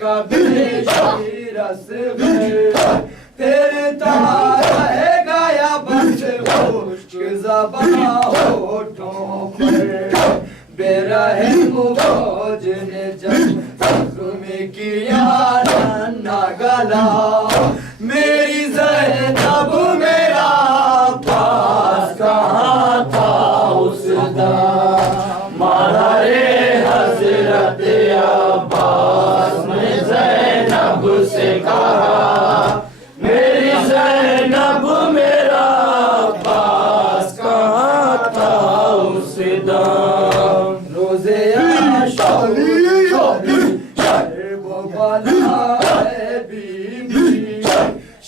कभी रस फिर तारा है गाया बस खुश्क ज़बां होठों पर बेरहम मौज ने जब ज़ुल्म किया नन्हा गला मेरी ज़ैनब मेरा पास कहाँ था उस दम मारा रे हज़रत अब्बास ने ज़ैनब से कहा मेरी ज़ैनब मेरा पास कहाँ था उस दम रोज़े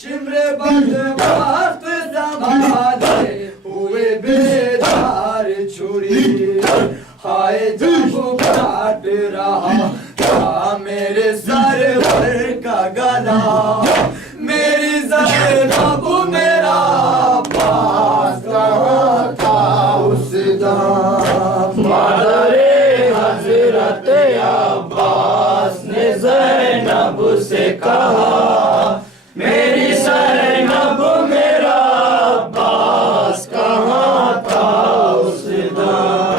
शिमरे बदबख्त ज़माने हुए बेदार छुरी हाय जब काट रहा था मेरे सरवर का गला मेरी ज़ैनब मेरा पास कहाँ था उस दम मारा रे हज़रत अब्बास ने ज़ैनब से कहा मेरी ज़ैनब मेरा पास कहाँ था उस दम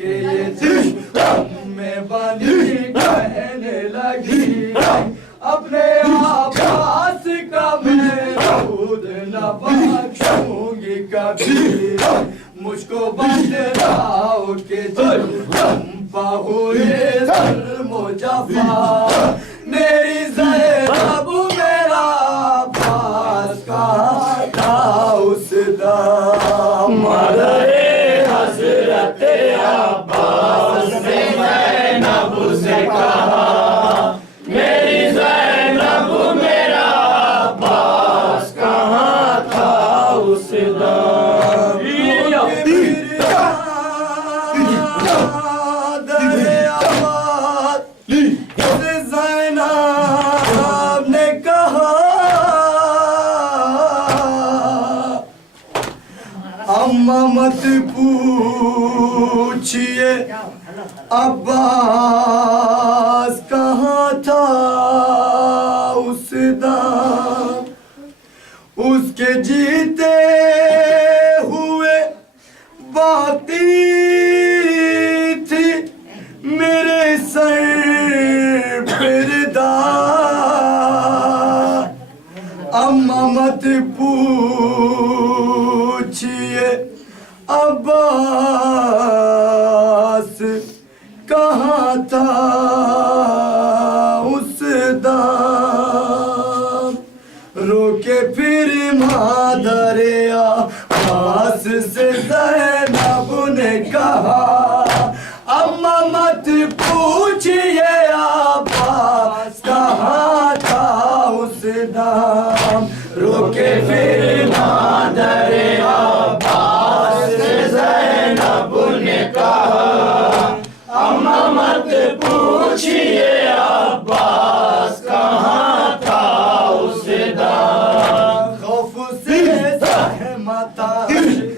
के ये जिस्म में बनी कहने लगी अपने आवास का मैं खुद न बख्शूंगी कभी मुझको बतलाओ के चंपा हुए ज़ुल्म जफ़ा मेरी ज़ैनब मेरा पास कहाँ था उस दम मारा रे हज़रत अब्बास ने ज़ैनब से कहा मेरी ज़ैनब मेरा पास कहाँ था उस दम अम्मा मत पूछिए अब्बास कहाँ था उस दम उसके जीते हुए बाती थी मेरे सर फिरदा अम्मा मत पूछिए अब्बास कहाँ था उस दम रोके फिर मादरे अब्बास से ज़ैनब ने कहा अम्मा मत पूछिए अब्बास कहाँ था उस दम रोके फिर मादरे अब्बास से ज़ैनब ने कहा अम्मा मत पूछिए अब्बास कहाँ था उस दम खौफ से सहमता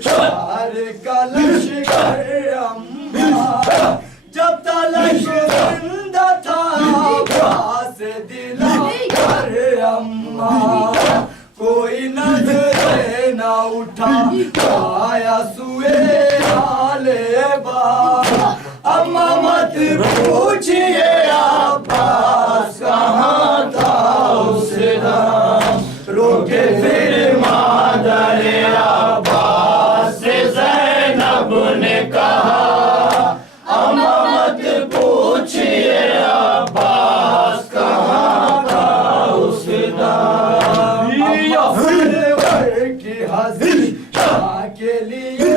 शार का लश्कर अम्मा जब तलक जिंदा था अब्बास दिला कर अम्मा कोई नजर न उठा आया सुए हाले बा अम्मा मत पूछिए अब्बास कहाँ था उस दम रोके फिर मादरे अब्बास से ज़ैनब ने कहा अम्मा मत पूछिए अब्बास कहाँ था उस दम की हज़रत के लिए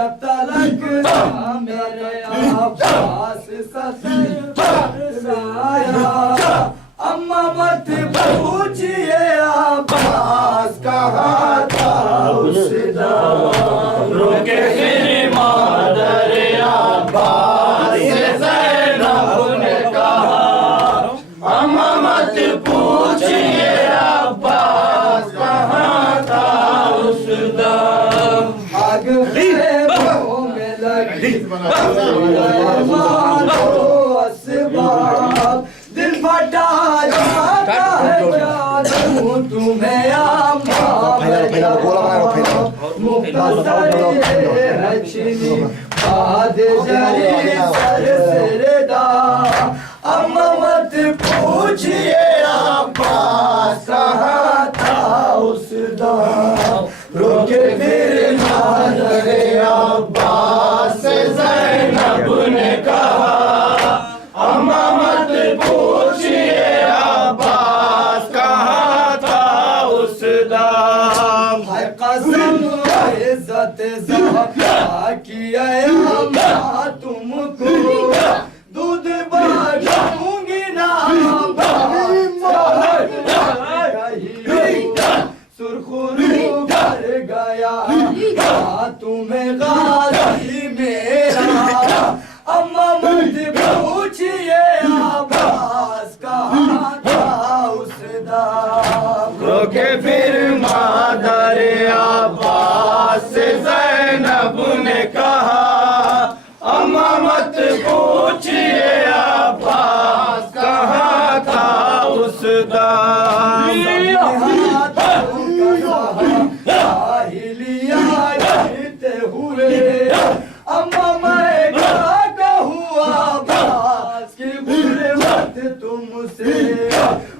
जब तलक मेरे अब्बास सताया अम्मा मत पूछिए अब्बास कहाँ था उस दम रोके फिर मादर अब्बास से ज़ैनब ने कहा अम्मा मत पूछिए अब्बास कहाँ था उस दम आग खेमों में लगी मानो असबाब दिल फटा जाता है जानूं तुम्हें अम्मा मुख्तसर है चीनी बाद जरी सर सिरदा अम्मा मत पूछिए अब्बास कहाँ था उस दम रोके फिर मादर अब्बास से ज़ैनब ने कहा अम्मा मत पूछिए अब्बास कहाँ था उस दम है कसम इज्जत ज़हरा की अम्मा तुमको दूध बांटूंगी ना सुरखुरू कर गया तुम्हें गाजी मेरा अम्मा मत पूछिए अब्बास कहाँ था उस दम रोके फिर मादर अब्बास से ज़ैनब ने कहा अम्मा मत पूछिए अब्बास कहाँ था उस दम हुए अम्मा मैं क्या कहूँ अब्बास की गुर्बत तुमसे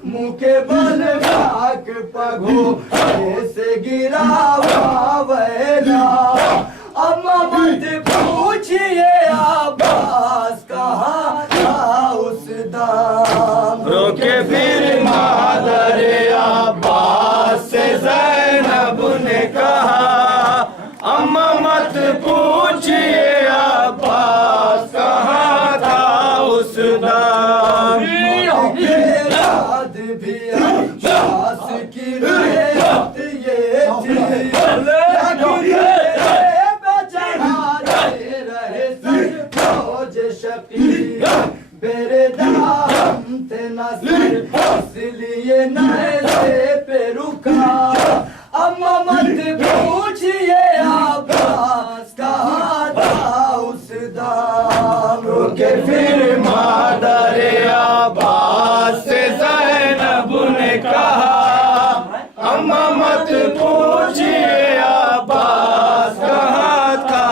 मुँह के बल खाक पगो ऐसे गिरा वेला अम्मा मत पूछिए अब्बास कहाँ था उस दम रोके फिर मादर अब्बास से ज़ैनब ने कहा अम्मा मत पूछिए अब्बास कहाँ था उस दम याद भी अब्बास की रेत ये थी रहे सर फौज शकी बेरे दाम थे नसर इसलिए नए पे रुका अम्मा मत पूछिए अब्बास कहाँ था उस दम रोके फिर मादर अब्बास से ज़ैनब ने कहा अम्मा मत पूछिए अब्बास कहाँ था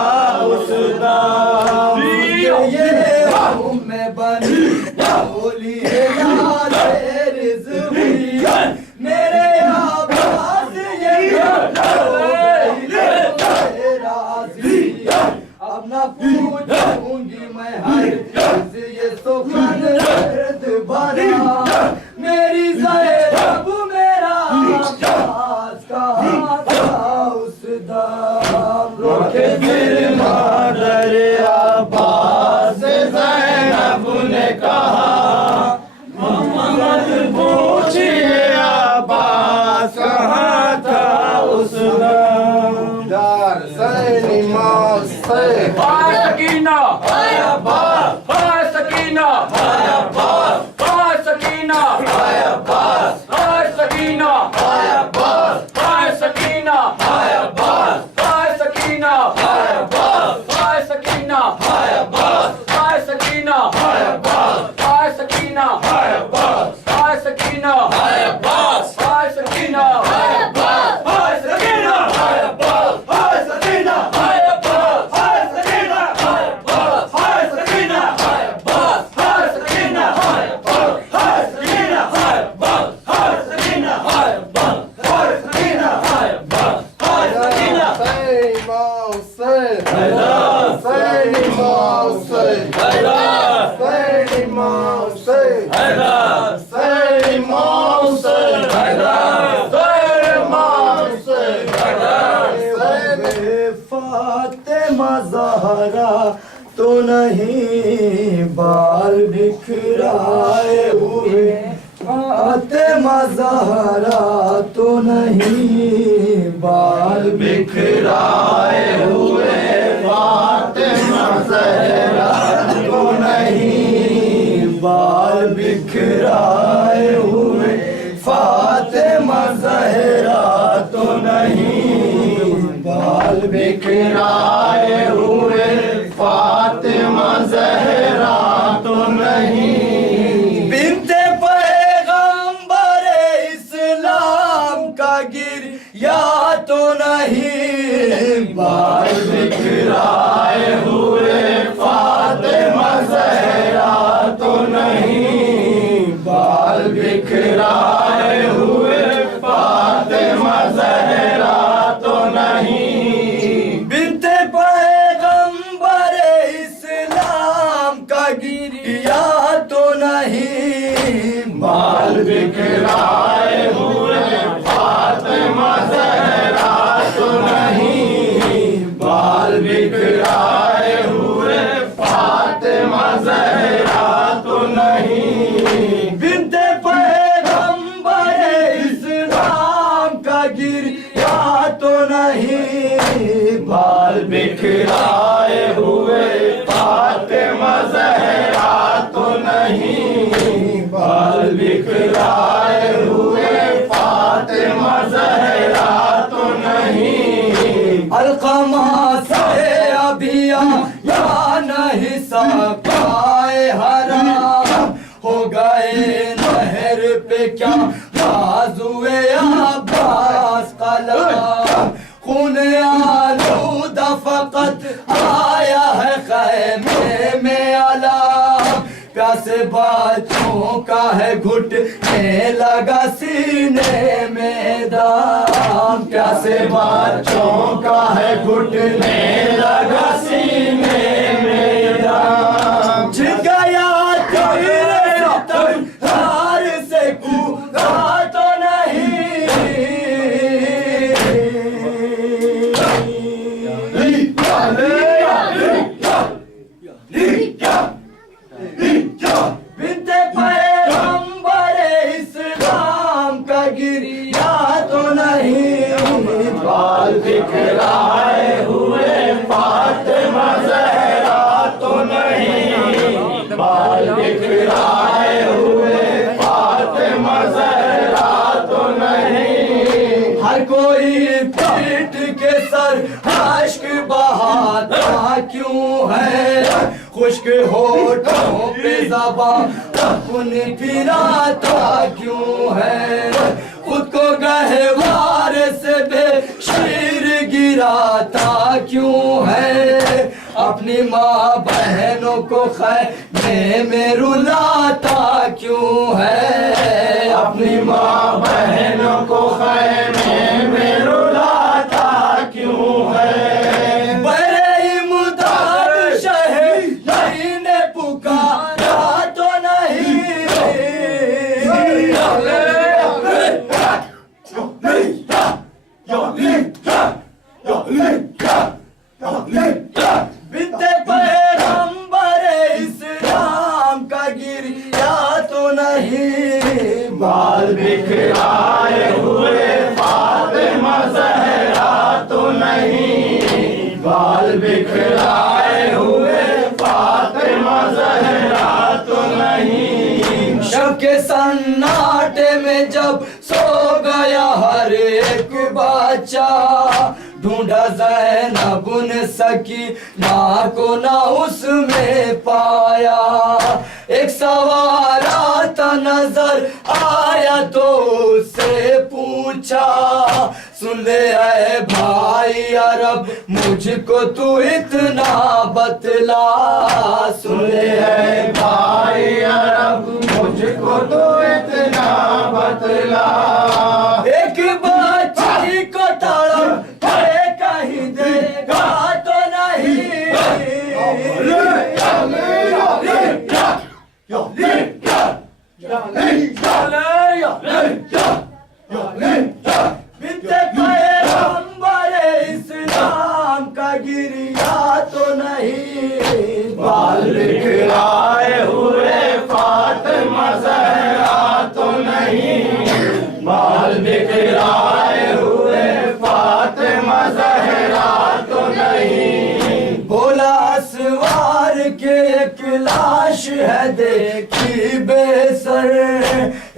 उस दम ये में बनी बोली है रिज़वी मेरे अब्बास ये अब न पूछूंगी मैं हर चीज़ ये सुखन दर्द भरा मेरी ज़ैनब मेरा अब्बास कहाँ था उस दम रोके फिर मादर अब्बास से ज़ैनब ने कहा अम्मा मत पूछिए अब्बास कहाँ था उस दम दार सैनी मौसे हाय सकीना हाय अब्बास हाय सकीना हाय अब्बास हाय सकीना हाय अब्बास हाय सकीना हाय अब्बास हाय सकीना हाय अब्बास हाय सकीना हाय अब्बास हाय सकीना हाय अब्बास हाय सकीना हाय अब्बास हाय सकीना हाय अब्बास हाय सकीना हाय अब्बास हाय सकीना हाय अब्बास हाय सकीना हाय अब्बास हाय सकीना हाय अब्बास हाय सकीना हाय अब्बास हाय सकीना हाय अब्बास हाय सकीना हाय अब्बास हाय सकीना हाय अब्बास हाय सकीना हाय अब्बास हाय सकीना हाय अब्बास हाय सकीना ज़हरा तो नहीं, बाल बिखराए हुए फातिमा ज़हरा तो नहीं, बाल बिखराए हुए फातिमा ज़हरा तो नहीं, बाल बिखराए हुए फातिमा ज़हरा तो नहीं, बाल बिखराए हुए फातिमा ज़हरा तो नहीं। बिन्ते पैगंबर इस्लाम का गिरिया तो नहीं, बाल बिखराए हुए फातिमा ज़हरा तो नहीं, बाल बिखराए हुए फातिमा ज़हरा तो नहीं। बिन्ते पैगंबर इस्लाम का गिरिया तो नहीं, बाल बिखराए हुए फातिमा ज़हरा तो नहीं, बाल बिखराए हुए फातिमा ज़हरा तो नहीं। बिन्ते पैगंबर इस्लाम का गिरिया तो नहीं, बाल बिखराए हुए फातिमा ज़हरा तो नहीं, बाल बिखराए हुए फातिमा ज़हरा तो नहीं। अलक़मा से अभिया या नहीं सकाए हराम हो गए नहर पे क्या बाजुए अब्बास कलाम, खून आलूदा फकत आया है खैमे में अलाम, प्यासे बच्चों का है घुटने लगा सीने में दाम, प्यासे बच्चों का है घुटने लगा सीने में दाम। छिन गया तार से कूदा तो नहीं, बिन्ते पैगंबर इस्लाम का गिरिया तो नहीं, बाल बिखराए हुए फातिमा ज़हरा तो नहीं, बाल बिखराए हुए फातिमा ज़हरा तो नहीं। हर कोई पीठ के सर अश्क बहाता क्यों है, खुश्क होठों पे ज़बान अपनी फिराता क्यों है, खुद को गहवार से बेशीर गिराता क्यों है, अपनी माँ बहनों को खैमे में रुलाता क्यों है, अपनी माँ बहनों को खैमे में रुलाता क्यों है। बड़े इमदाद शहरी ने पुकारा तो नहीं, बिन्ते पैगंबर इस्लाम का गिरिया तो नहीं, बाल बिखराए हुए फातिमा ज़हरा तो नहीं, बाल बिखराए हुए फातिमा ज़हरा तो नहीं। शब के सन्नाटे में जब सो गया हर एक बच्चा, ढूंढा ज़ैनब ने सकीना को ना उसमें पाया, एक सवाल आता नजर आया तो उससे पूछा, सुन ले ऐ भाई अरब मुझको तू इतना बतला, सुन ले ऐ भाई अरब मुझको तू इतना बतला। एक बच्ची को तड़प कहीं देगा तो नहीं, बिन्ते पैगंबर इस्लाम का गिरिया तो नहीं, बाल बिखराए हुए फातिमा ज़हरा तो नहीं, बाल बिखराए हुए फातिमा ज़हरा तो नहीं। बोला सवार के एक लाश है देखी बेसर,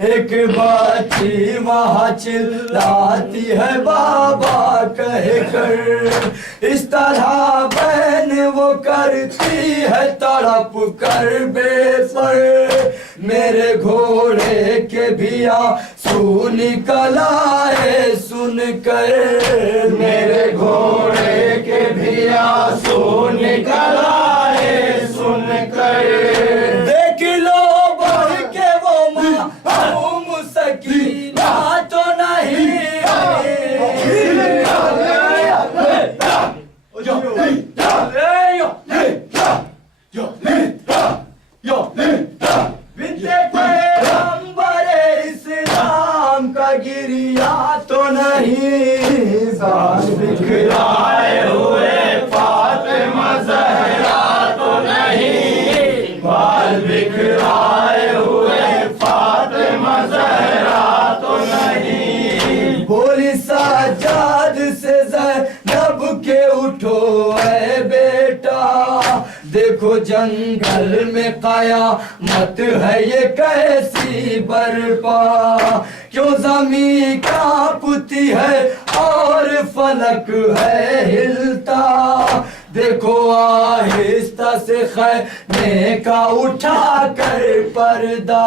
एक बच्ची वहाँ चिल्लाती है बाबा कह कर। इस तरह बहन वो करती है तड़प कर बेसर, मेरे घोड़े के भी आंसू निकल आए सुन कर, मेरे घोड़े के भी आंसू निकल आए सुन कर। देख लो बढ़ के वो मासूम सकीना तो नहीं, बिनते पैगंबर इस्लाम का गिरिया तो नहीं, बाल बिखराए हुए फातिमा ज़हरा तो नहीं, बाल बिखराए हुए फातिमा ज़हरा तो नहीं। बोली सज्जाद से ज़ैनब के उठो ऐ बेटा, देखो जंगल में कयामत है ये कैसी बर्पा, क्यों जमीन कांपती है और फलक है हिलता, देखो आहिस्ता से खैमे का उठा कर पर्दा,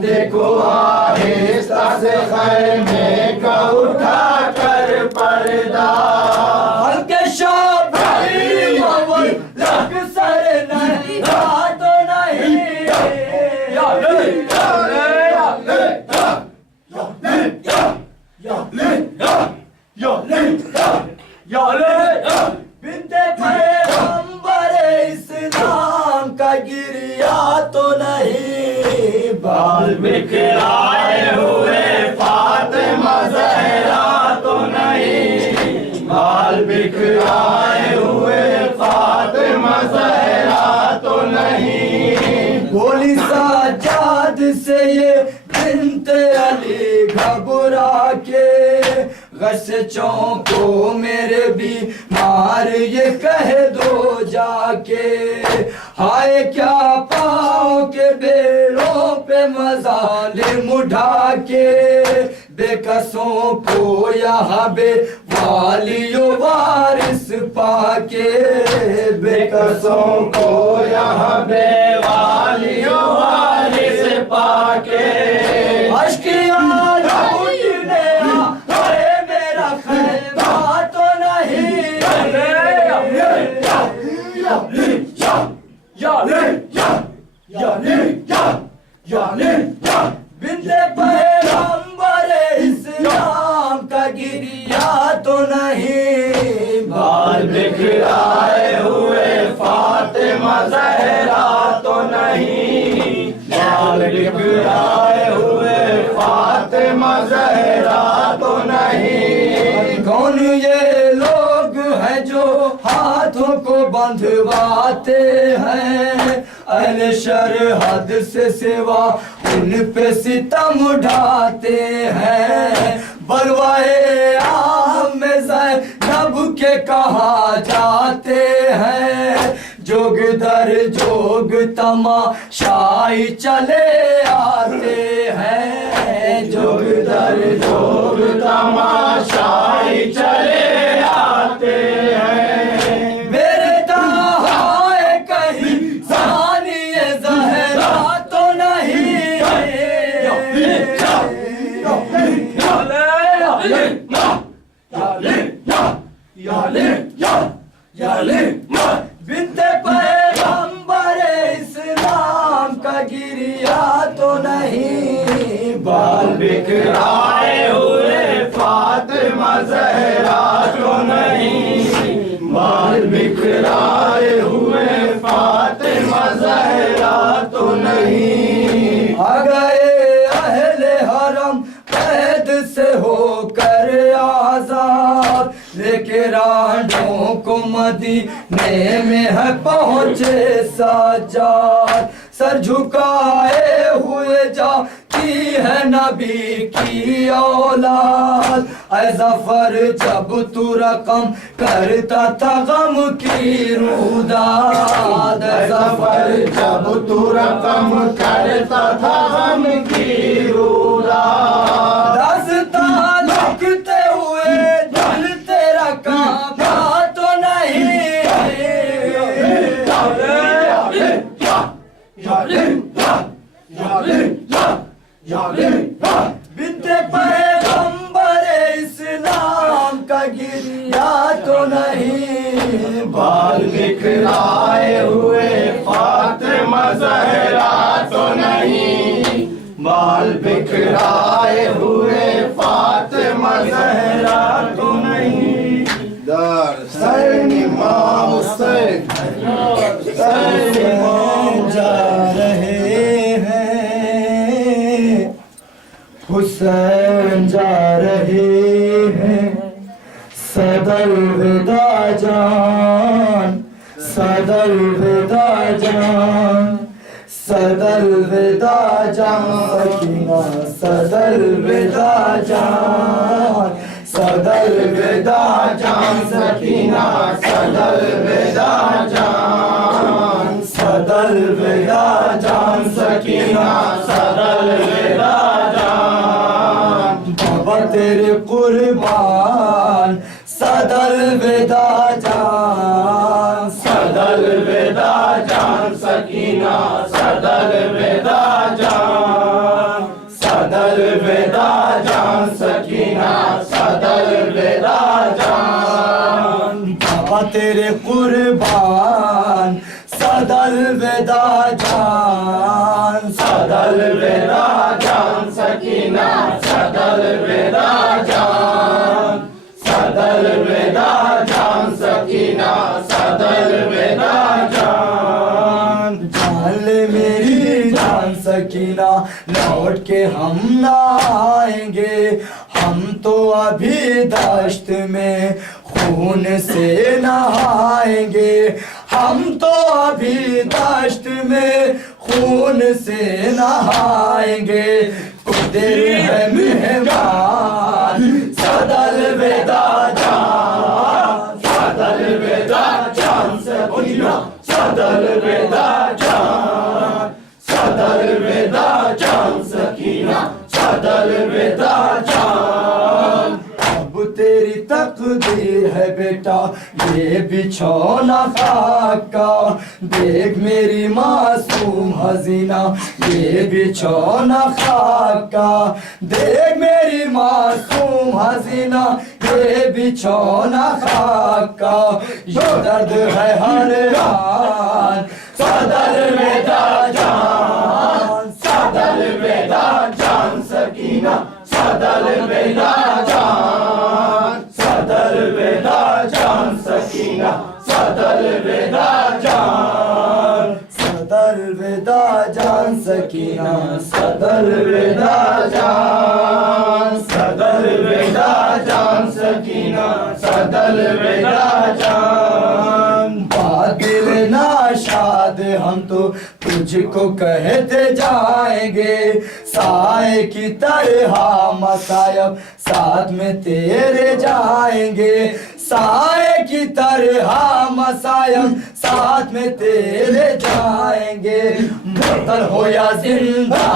देखो आहिस्ता से खैमे का उठा कर पर्दा। हल्के शाबाश मवल लग सर नहीं तो नहीं, या ले या ले या ले या ले या ले या ले या ले। बिनते पैगंबर इस्लाम का गिरिया तो नहीं, बाल बिखराए हुए फातिमा ज़हरा तो नहीं, बाल बिखराए हुए फातिमा ज़हरा तो नहीं। बोली सज्जाद से ये बिनते अली घबरा के, गश चौंको मेरे बीमार ये कह दो जाके, हाय क्या पाओ के बेड़ों पे मजालिम उठा के, बेकसों को यहाँ बेवालियो वारिस पाके, बेकसों को यहाँ बेवालियो वारिस पाके। अश्कियाँ लूटने आए मेरा खैमा तो नहीं, बिनते पैगंबर इस्लाम का गिरिया तो नहीं, बाल बिखराए हुए फातिमा ज़हरा तो नहीं, बाल बिखराए हुए फातिमा ज़हरा तो नहीं। कौन ये लोग हैं जो हाथों को बंधवाते हैं, अहले शरहद से सिवा उन पे सितम उठाते हैं, बलवाए आम में ज़ैनब के कहा जाते हैं, जोग दर जोग तमाशाई चले आते हैं, जोग दर जोग तमाशाई चले आते हैं। मेरे दहाए कहीं सानिए ज़हरा तो नहीं, बिनते पैगंबर इस्लाम का गिरिया तो नहीं, बाल बिखराए हुए फातिमा ज़हरा तो नहीं, बाल बिखराए हुए फातिमा ज़हरा तो नहीं। आ गए अहले हरम कैद से होकर आजाद, लेके सांडों को मदीने में है पहुँचे सजाद, सर झुकाए हुए जाती है नबी की औलाद। ऐ ज़फ़र जब तू रकम करता था गम की रुदाद, ऐ ज़फ़र जब तू रकम करता था गम की रुदाद। दास्तां लिखते हुए दिल तेरा कांपा तो नहीं, बिनते पैगंबर इस्लाम का गिरिया तो नहीं, बाल बिखराए हुए फातिमा ज़हरा तो नहीं, बाल बिखराए हुए फातिमा ज़हरा तो नहीं। हुसैन इमाम हुसैन जा रहे हैं, हुसैन जा रहे हैं, सदर विदा जान, सदर विदा जान, सदर विदा जान, सकीना सदर विदा जान, सदर विदा जान, सकीना सदर विदा जान, सदर विदा जान, सकीना सदर विदा जान। बाबा तेरे कुर्बान सदर विदा जान, सदर विदा जान, सकीना सदर विदा जान, सदर विदा जान, सकीना सदर विदा जान। बाबा तेरे कुर्बान सदर विदा जान, सदर विदा जान, सकीना सदर विदा जान, सदर विदा जान, सकीना सदर विदा जान। जान ले मेरी जान सकीना, लौट के हम ना आएंगे, हम तो अभी दश्त में खून से नहाएंगे, हम तो अभी दश्त में खून से नहाएंगे। तेरे है मेहमान सदर विदा जान, सदर विदा जान, सकीना सदर विदा जान, सदर विदा जान, सकीना सदर विदा जान। अब तेरी तकदीर है बेटा ये बिछौना खाक का, देख मेरी मासूम हसीना ये बिछौना खाक का, देख मेरी मासूम हसीना ये बिछौना खाक का। ये दर्द है हर आन सदर विदा जान, सदर विदा जान, सकीना सदर विदा जान, सदर विदा जान, सकीना सदर विदा जान, सदर विदा जान, सकीना सदर विदा जान, सदर विदा जान, सकीना सदर विदा जान। बादल नाशाद हम तो तुझको कहते जाएंगे, साए की तरह मसायब साथ में तेरे जाएंगे, साए की तरह मसायब साथ में तेरे जाएंगे। मुर्तद हो या जिंदा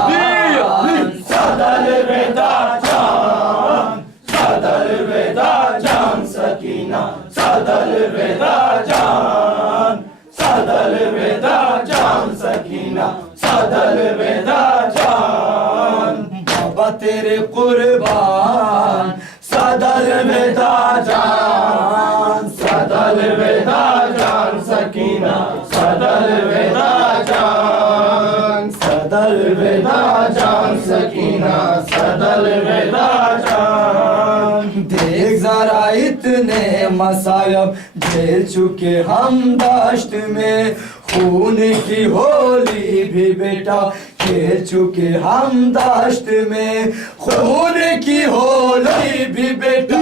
सदर विदा जान, सदर विदा जान, सकीना सदर विदा जान, सदर विदा जान, सकीना सदर विदा जान। बाबा तेरे कुर्बान सदर विदा जान, सदर विदा जान, सकीना सदर विदा जान, सदर विदा जान, सकीना सदर विदा जान। देख जरा इतने मसायब झेल चुके हम दश्त में, खून की होली भी बेटा खेल चुके हम दश्त में, खून की होली भी बेटा